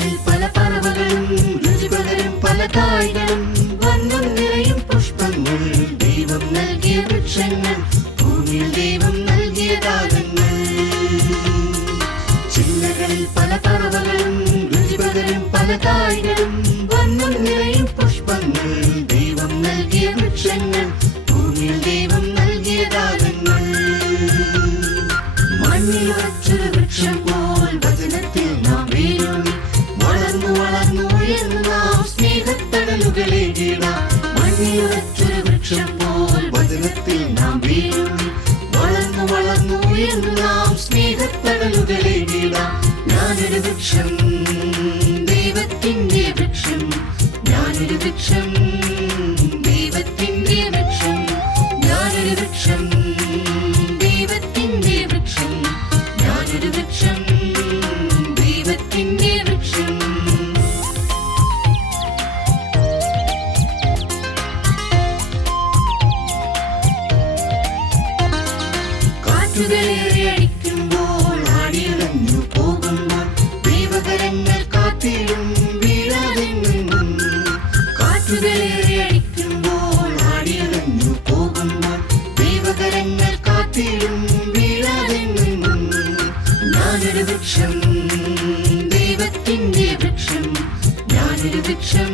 ചില്ലകളിൽ പല പറവകളും രുചി പകരും പല കായ്കളും വർണ്ണം നിറയും പുഷ്പങ്ങൾ ദൈവം നൽകിയ വൃക്ഷങ്ങൾ ഭൂമിയിൽ ദൈവം നൽകിയ ദാനങ്ങൾ ചില്ലകളിൽ പല പറവകളും രുചി പകരും പല കായ്കളും വർണ്ണം നിറയും പുഷ്പങ്ങൾ ദൈവം നൽകിയ വൃക്ഷങ്ങൾ ഭൂമിയിൽ ദൈവം നൽകിയ ദാനങ്ങൾ മണ്ണിലുറച്ചൊരു വൃക്ഷം പോൽ വചനത്തിൽ നാം വേരൂന്നി വളർന്നു വളർന്നു ഉയർന്നു നാം സ്നേഹത്തണലുകളെ കീഴാം മണ്ണിലുറച്ചൊരു വൃക്ഷം പോൽ വചനത്തിൽ നാം വേരൂന്നി വളർന്നു വളർന്നു ഉയർന്നു നാം സ്നേഹത്തണലുകളെ കീഴാം ഞാനൊരു വൃക്ഷം ദൈവത്തിന്റെ വൃക്ഷം ഞാനൊരു വൃക്ഷം ദൈവത്തിന്റെ വൃക്ഷം ഞാനൊരു വൃക്ഷം ദൈവത്തിന്റെ വൃക്ഷം ഞാനൊരു വൃക്ഷം ദൈവത്തിന്റെ വൃക്ഷം കാറ്റുകളേറെ അടിക്കുമ്പോൾ ആടിയുലഞ്ഞു പോകുമ്പോൾ ദൈവകരങ്ങൾ കാത്തിടും വീഴാതെങ്ങും കാറ്റുകളേറെ അടിക്കുമ്പോൾ ആടിയുലഞ്ഞു പോകുമ്പോൾ ദൈവകരങ്ങൾ കാത്തിടും വീഴാതെങ്ങും ഞാനൊരു വൃക്ഷം ദൈവത്തിന്റെ വൃക്ഷം ഞാനൊരു വൃക്ഷം